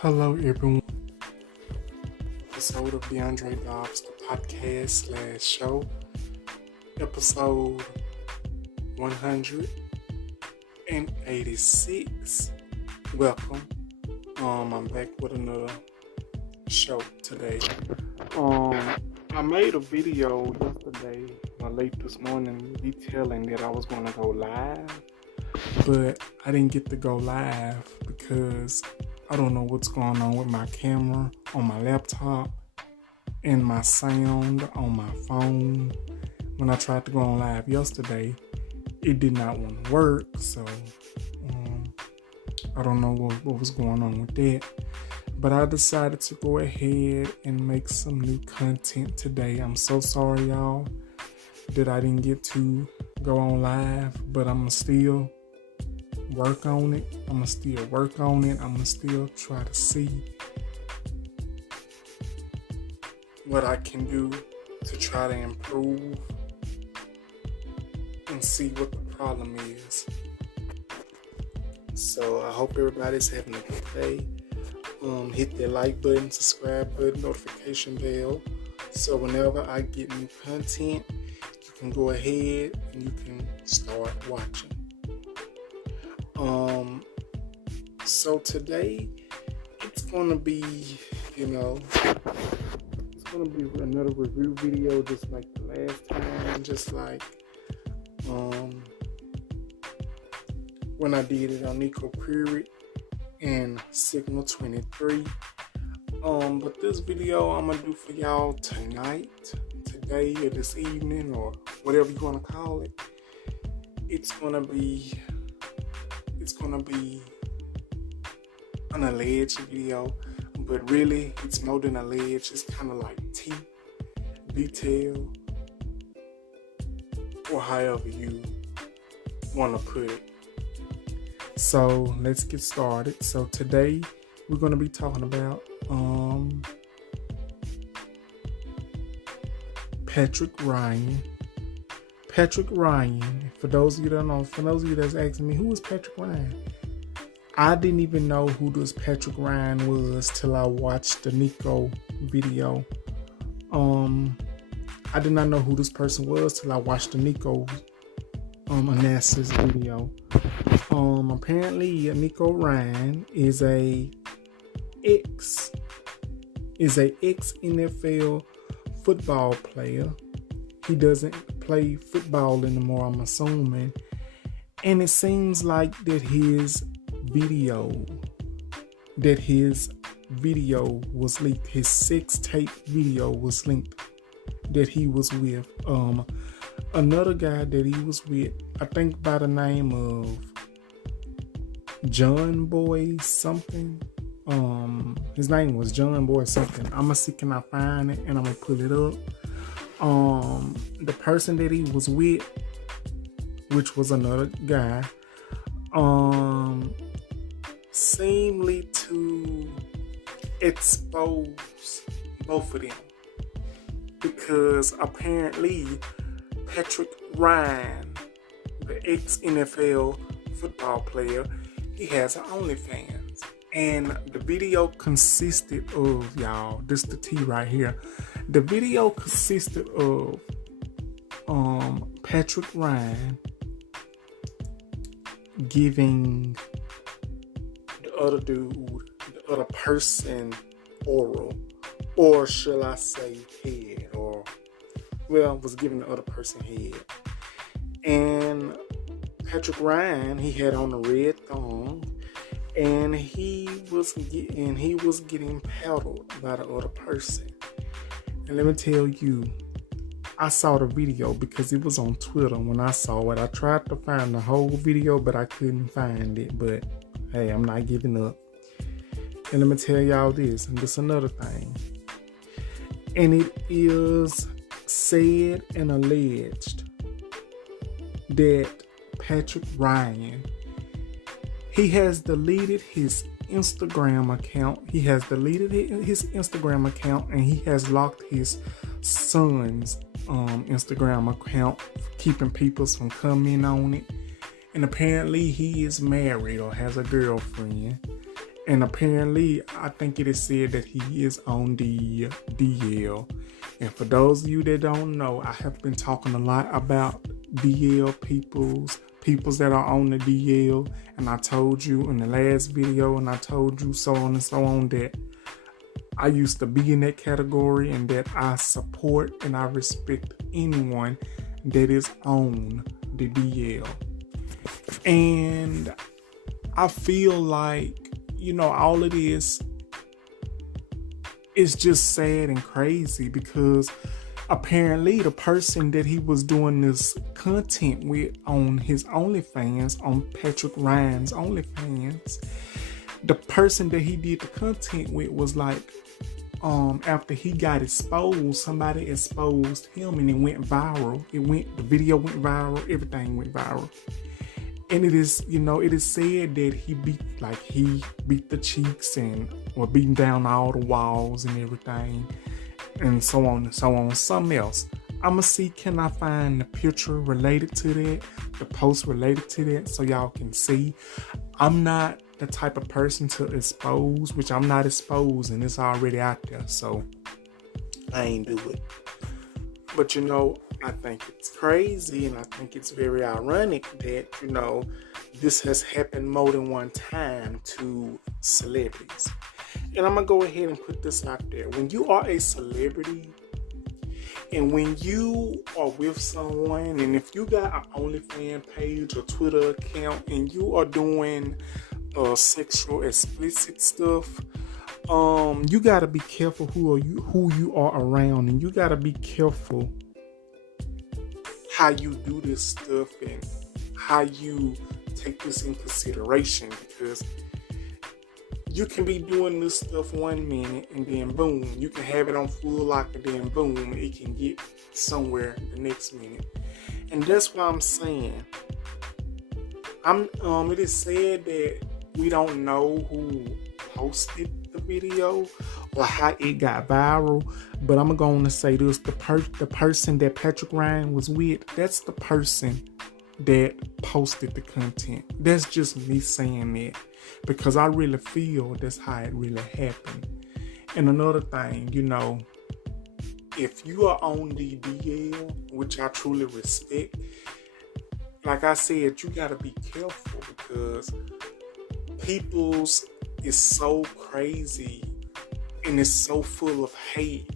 Hello, everyone. Episode of Deandre Dobbs, the podcast/show, episode 186. Welcome. I'm back with another show today. I made a video yesterday, late this morning, detailing that I was going to go live, but I didn't get to go live because I don't know what's going on with my camera on my laptop and my sound on my phone. When I tried to go on live yesterday, it did not want to work, so I don't know what was going on with that. But I decided to go ahead and make some new content today. I'm so sorry, y'all, that I didn't get to go on live, but I'm still work on it. I'm gonna still work on it. I'm gonna still try to see what I can do to try to improve and see what the problem is. So I hope everybody's having a good day. Hit that like button, subscribe button, notification bell, so whenever I get new content, you can go ahead and you can start watching. So today it's gonna be, it's gonna be another review video just like the last time, just like when I did it on Nico Period and Signal 23. But this video I'm gonna do for y'all tonight, today, or this evening, or whatever you wanna call it. It's gonna be an alleged video, but really it's more than alleged. It's kind of like tea, detail, or however you want to put it. So let's get started. So today we're going to be talking about Patrick Ryan. Patrick Ryan, for those of you that don't know, for those of you that's asking me, who is Patrick Ryan? I didn't even know who this Patrick Ryan was till I watched the Nico video. I did not know who this person was till I watched the Nico analysis video. Apparently Nico Ryan is a ex NFL football player. He doesn't play football anymore, I'm assuming. And it seems like that his video was leaked. His sex tape video was linked that he was with another guy that he was with, I think by the name of John Boy something. His name was John Boy something. I'm gonna see can I find it and I'm gonna pull it up. The person that he was with, which was another guy, seemingly to expose both of them, because apparently Patrick Ryan, the ex-NFL football player, he has an Onlyfans, and the video consisted of, y'all, this the tea right here. The video consisted of Patrick Ryan giving the other dude, the other person, oral, or shall I say head, was giving the other person head. And Patrick Ryan, he had on a red thong, and he was getting paddled by the other person. And let me tell you, I saw the video because it was on Twitter when I saw it. I tried to find the whole video, but I couldn't find it. But hey, I'm not giving up. And let me tell y'all this, and this another thing. And it is said and alleged that Patrick Ryan, he has deleted his Instagram account. He has deleted his Instagram account, and he has locked his son's Instagram account, keeping people from coming on it. And apparently he is married or has a girlfriend. And apparently, I think it is said that he is on the DL. And for those of you that don't know, I have been talking a lot about DL peoples that are on the DL. And I told you in the last video, and I told you so on and so on, that I used to be in that category, and that I support and I respect anyone that is on the DL. And I feel like, all of this is just sad and crazy, because apparently the person that he was doing this content with on his OnlyFans, on Patrick Ryan's OnlyFans, the person that he did the content with was like, after he got exposed, somebody exposed him and it went viral. The video went viral, everything went viral. And it is said that he beat the cheeks and or beating down all the walls and everything, and so on and so on. Something else, I'ma see, can I find the picture related to that, the post related to that, so y'all can see. I'm not the type of person to expose, which I'm not exposed, and it's already out there, so I ain't do it. But I think it's crazy, and I think it's very ironic that, this has happened more than one time to celebrities. And I'm going to go ahead and put this out there. When you are a celebrity, and when you are with someone, and if you got an OnlyFans page or Twitter account, and you are doing sexual explicit stuff, you got to be careful who you are around, and you got to be careful how you do this stuff and how you take this in consideration, because you can be doing this stuff 1 minute and then boom, you can have it on full lock, and then boom, it can get somewhere the next minute. And that's why I'm saying, it is said that we don't know who posted the video or how it got viral, but I'm going to say this: the person that Patrick Ryan was with, that's the person that posted the content. That's just me saying that, because I really feel that's how it really happened. And another thing, if you are on the DL, which I truly respect, like I said, you gotta be careful, because people's is so crazy and it's so full of hate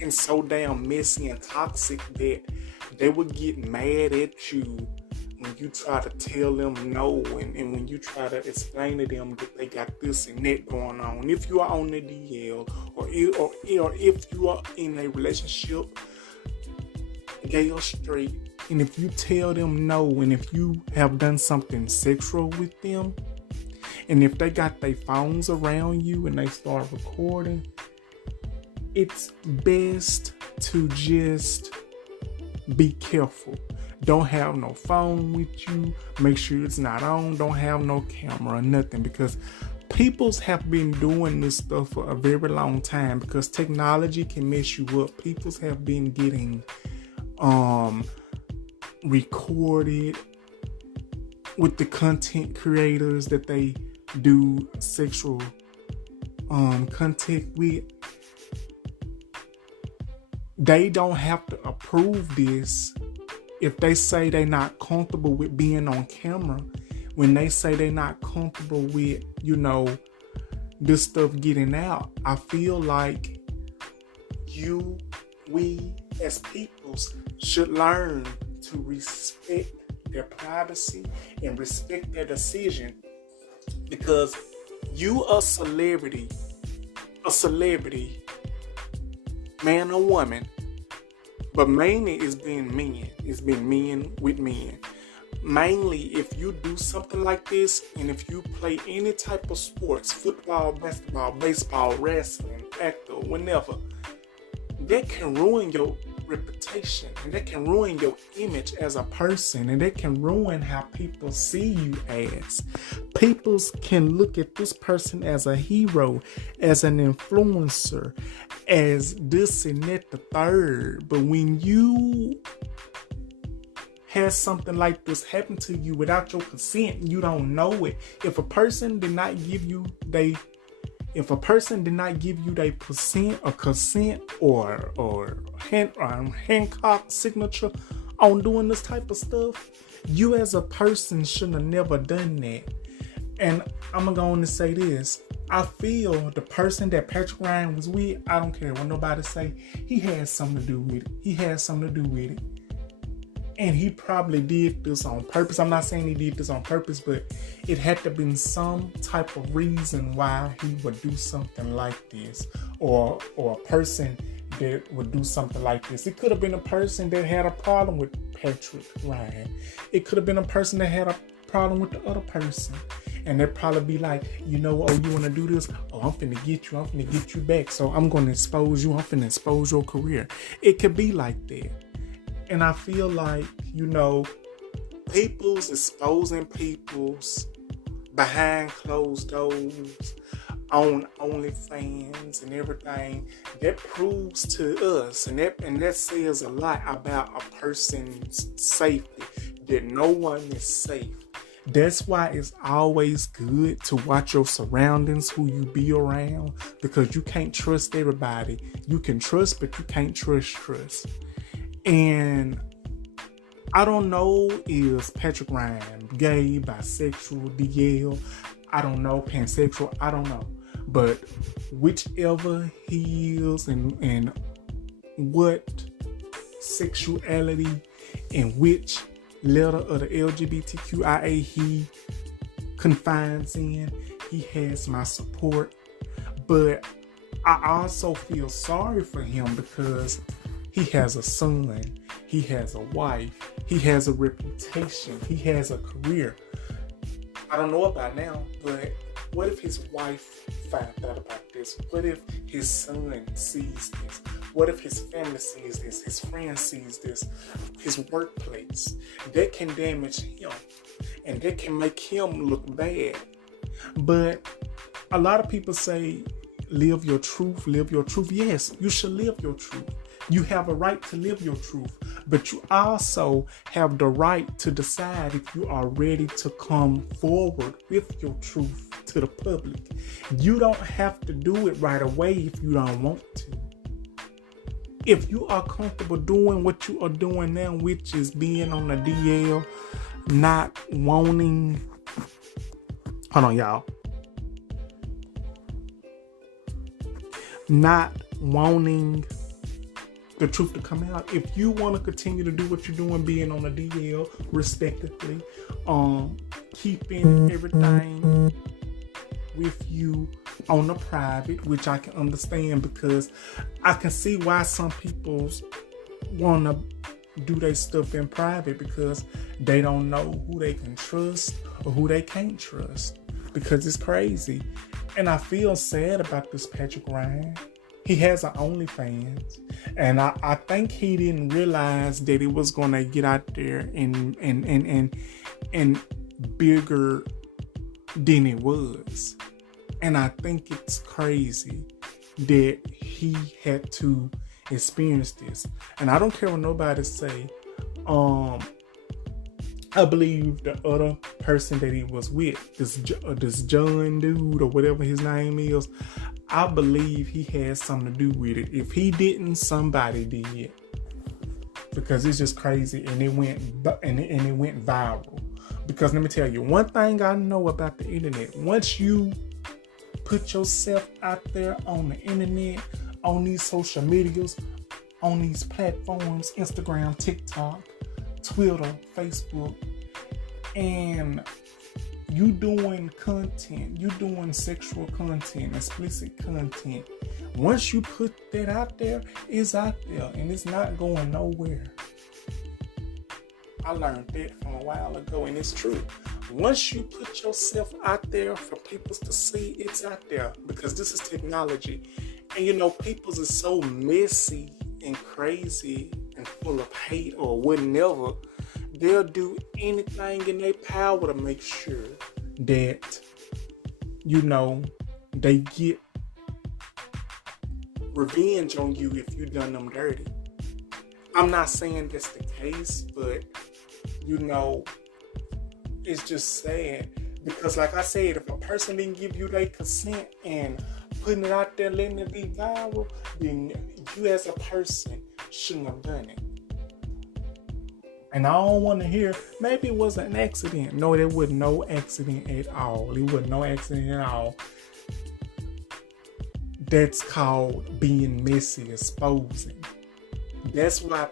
and so damn messy and toxic that they would get mad at you when you try to tell them no, and when you try to explain to them that they got this and that going on. If you are on the DL, or if you are in a relationship, gay or straight, and if you tell them no, and if you have done something sexual with them, and if they got their phones around you and they start recording, it's best to just be careful. Don't have no phone with you. Make sure it's not on. Don't have no camera or nothing, because peoples have been doing this stuff for a very long time, because technology can mess you up. Peoples have been getting recorded with the content creators that they do sexual content with. They don't have to approve this if they say they're not comfortable with being on camera. When they say they're not comfortable with, this stuff getting out, I feel like we as peoples should learn to respect their privacy and respect their decision, because you a celebrity, man or woman, but mainly it's been men. It's been men with men. Mainly, if you do something like this, and if you play any type of sports, football, basketball, baseball, wrestling, actor, whenever, that can ruin your reputation, and that can ruin your image as a person, and that can ruin how people see you as. People can look at this person as a hero, as an influencer, as this and that, the third. But when you has something like this happen to you without your consent and you don't know it. If a person did not give you their consent or Hancock signature on doing this type of stuff, you as a person shouldn't have never done that. And I'm going to say this. I feel the person that Patrick Ryan was with, I don't care what nobody say, he had something to do with it. And he probably did this on purpose. I'm not saying he did this on purpose, but it had to have been some type of reason why he would do something like this. Or a person that would do something like this. It could have been a person that had a problem with Patrick Ryan. It could have been a person that had a problem with the other person. And they'd probably be like, you know, oh, you want to do this? Oh, I'm finna get you back. So I'm going to expose you. I'm finna expose your career. It could be like that. And I feel like, you know, people's exposing people's behind closed doors on Onlyfans and everything, that proves to us and that says a lot about a person's safety, that no one is safe. That's why it's always good to watch your surroundings, who you be around, because you can't trust everybody. You can trust, but you can't trust. And I don't know, is Patrick Ryan gay, bisexual, DL, I don't know, pansexual, I don't know. But whichever he is and what sexuality and which letter of the LGBTQIA he confines in, he has my support. But I also feel sorry for him because he has a son, he has a wife, he has a reputation, he has a career. I don't know about now, but what if his wife finds out about this? What if his son sees this? What if his family sees this? His friend sees this? His workplace? That can damage him. And that can make him look bad. But a lot of people say, live your truth, live your truth. Yes, you should live your truth. You have a right to live your truth, but you also have the right to decide if you are ready to come forward with your truth to the public. You don't have to do it right away if you don't want to. If you are comfortable doing what you are doing now, which is being on the DL, not wanting, hold on y'all, not wanting the truth to come out. If you want to continue to do what you're doing, being on the DL respectively, keeping everything with you on the private, which I can understand, because I can see why some people want to do their stuff in private, because they don't know who they can trust or who they can't trust, because it's crazy. And I feel sad about this Patrick Ryan. He has an OnlyFans, and I think he didn't realize that it was gonna get out there and bigger than it was. And I think it's crazy that he had to experience this. And I don't care what nobody say. I believe the other person that he was with, this John dude or whatever his name is, I believe he had something to do with it. If he didn't, somebody did, because it's just crazy, and it went viral. Because let me tell you, one thing I know about the internet: once you put yourself out there on the internet, on these social medias, on these platforms, Instagram, TikTok, Twitter, Facebook, and you doing content, you doing sexual content, explicit content, once you put that out there, it's out there and it's not going nowhere. I learned that from a while ago, and it's true. Once you put yourself out there for people to see, it's out there, because this is technology. And you know, people is so messy and crazy and full of hate or whatever. They'll do anything in their power to make sure that, you know, they get revenge on you if you done them dirty. I'm not saying that's the case, but you know, it's just sad. Because like I said, if a person didn't give you their consent and putting it out there, letting it be viral, then you as a person shouldn't have done it. And I don't want to hear, maybe it was an accident. No, there was no accident at all. It was no accident at all. That's called being messy, exposing. That's why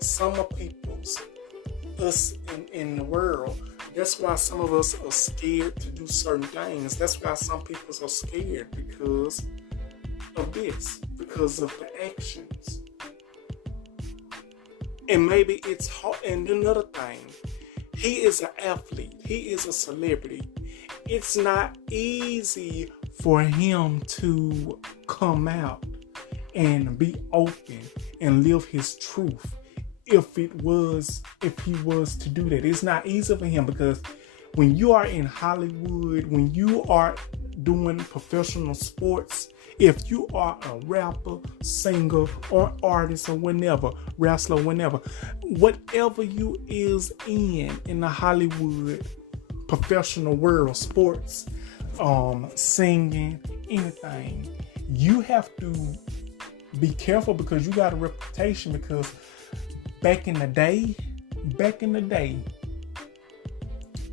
some of people's, us in the world, that's why some of us are scared to do certain things. That's why some people are scared because of this, because of the actions. And maybe it's hard. And another thing, he is an athlete. He is a celebrity. It's not easy for him to come out and be open and live his truth. If he was to do that, it's not easy for him, because when you are in Hollywood, when you are doing professional sports, if you are a rapper, singer, or artist, or wrestler, whatever you is in the Hollywood professional world, sports, singing, anything, you have to be careful, because you got a reputation. Because back in the day,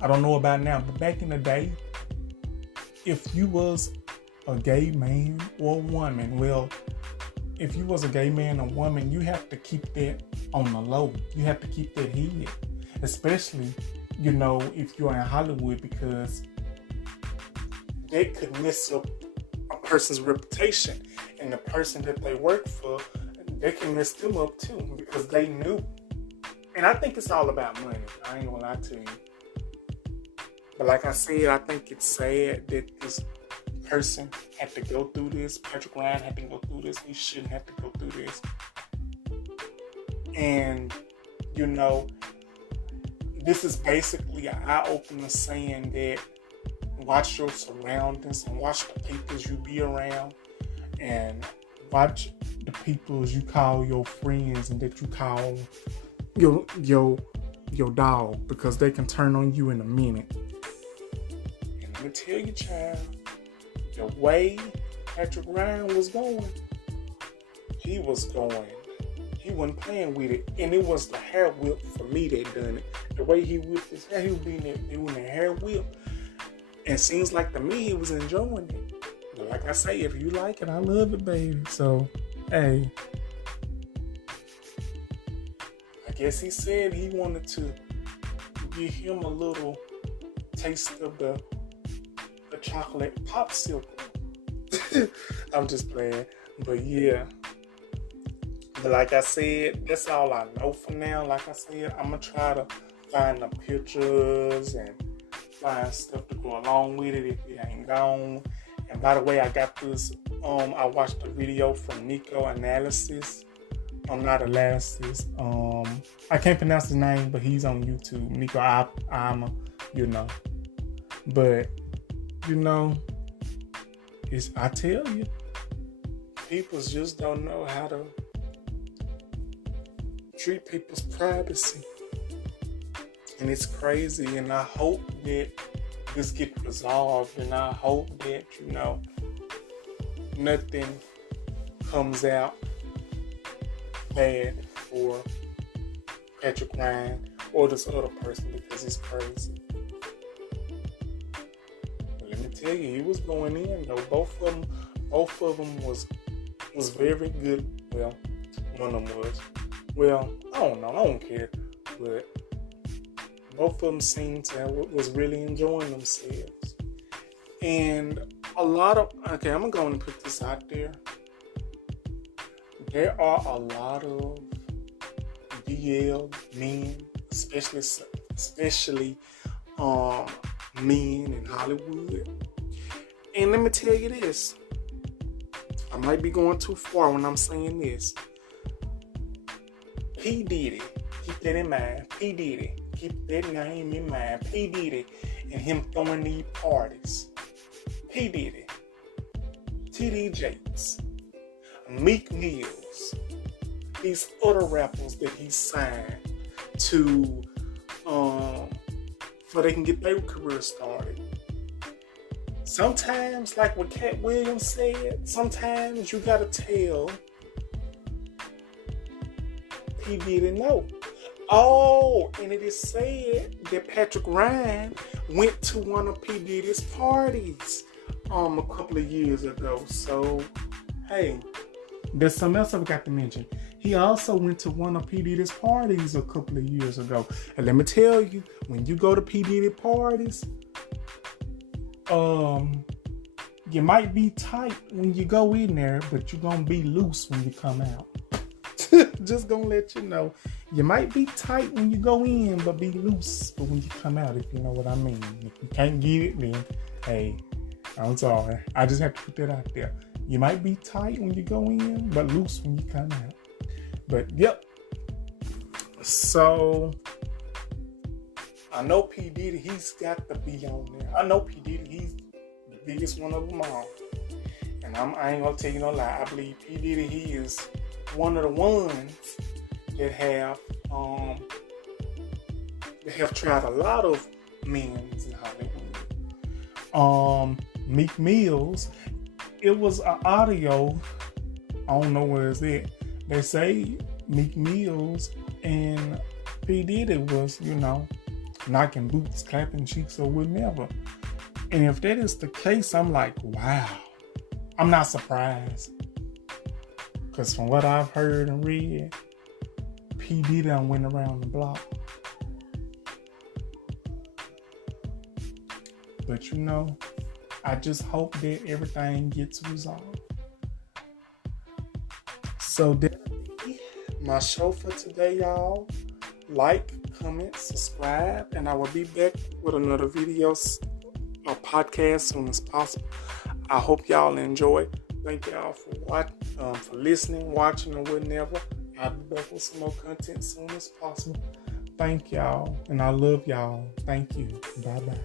I don't know about now, but back in the day, if you was a gay man or woman, well, if you was a gay man or woman, you have to keep that on the low. You have to keep that hidden, especially, you know, if you're in Hollywood, because they could mess up a person's reputation, and the person that they work for, they can mess them up too, because they knew. And I think it's all about money. I ain't gonna lie to you. But like I said, I think it's sad that this person had to go through this. Patrick Ryan had to go through this. He shouldn't have to go through this. And, you know, this is basically an eye-opener saying that watch your surroundings and watch the people you be around, and watch the people you call your friends and that you call your dog, because they can turn on you in a minute. And let me tell you, child, the way Patrick Ryan was going, he wasn't playing with it. And it was the hair whip for me that done it. The way he whipped his hair, he was doing the hair whip. And seems like to me he was enjoying it. But like I say, if you like it, I love it, baby. So, hey. I guess he said he wanted to give him a little taste of the chocolate popsicle. I'm just playing. But yeah. But like I said, that's all I know for now. Like I said, I'm going to try to find the pictures and find stuff to go along with it if it ain't gone. And by the way, I got this, I watched a video from Nico Analysis. Not Analysis. I can't pronounce his name, but he's on YouTube. Nico Ama, you know. But, you know, I tell you, people just don't know how to treat people's privacy. And it's crazy, and I hope that this gets resolved, and I hope that, you know, nothing comes out bad for Patrick Ryan or this other person, because it's crazy. But let me tell you, he was going in though. Both of them was very good. Well, one of them was. Well, I don't know. I don't care, but both of them seemed to was really enjoying themselves. And I'm going to put this out there. There are a lot of BL men, especially men in Hollywood. And let me tell you this. I might be going too far when I'm saying this. P. Diddy, keep that in mind. P. Diddy, keep that name in mind. P. Diddy and him throwing these parties. P. Diddy, T.D. Jakes, Meek Mills, these other rappers that he signed to so they can get their career started. Sometimes, like what Cat Williams said, sometimes you gotta tell P. Diddy no. Oh, and it is said that Patrick Ryan went to one of P. Diddy's parties a couple of years ago. So, hey, there's something else I forgot to mention. He also went to one of P. Diddy's parties a couple of years ago. And let me tell you, when you go to P. Diddy parties, you might be tight when you go in there, but you're going to be loose when you come out. Just gonna let you know. You might be tight when you go in, but be loose but when you come out, if you know what I mean. If you can't get it, then hey, I'm sorry. I just have to put that out there. You might be tight when you go in, but loose when you come out. But yep. So I know P. Diddy, he's got to be on there. I know P. Diddy, he's the biggest one of them all. And I ain't gonna tell you no lie. I believe P. Diddy, he is one of the ones that have tried a lot of men's in Hollywood. Meek Mills, it was an audio, I don't know where it's at. They say Meek Mills and P. Diddy was, knocking boots, clapping cheeks or whatever. And if that is the case, I'm like, wow. I'm not surprised. Because from what I've heard and read, P. Diddy done went around the block. But I just hope that everything gets resolved. So that'll be my show for today, y'all. Like, comment, subscribe, and I will be back with another video or podcast as soon as possible. I hope y'all enjoy. Thank y'all for listening, watching, or whatever. I'll be back with some more content as soon as possible. Thank y'all, and I love y'all. Thank you. Bye-bye.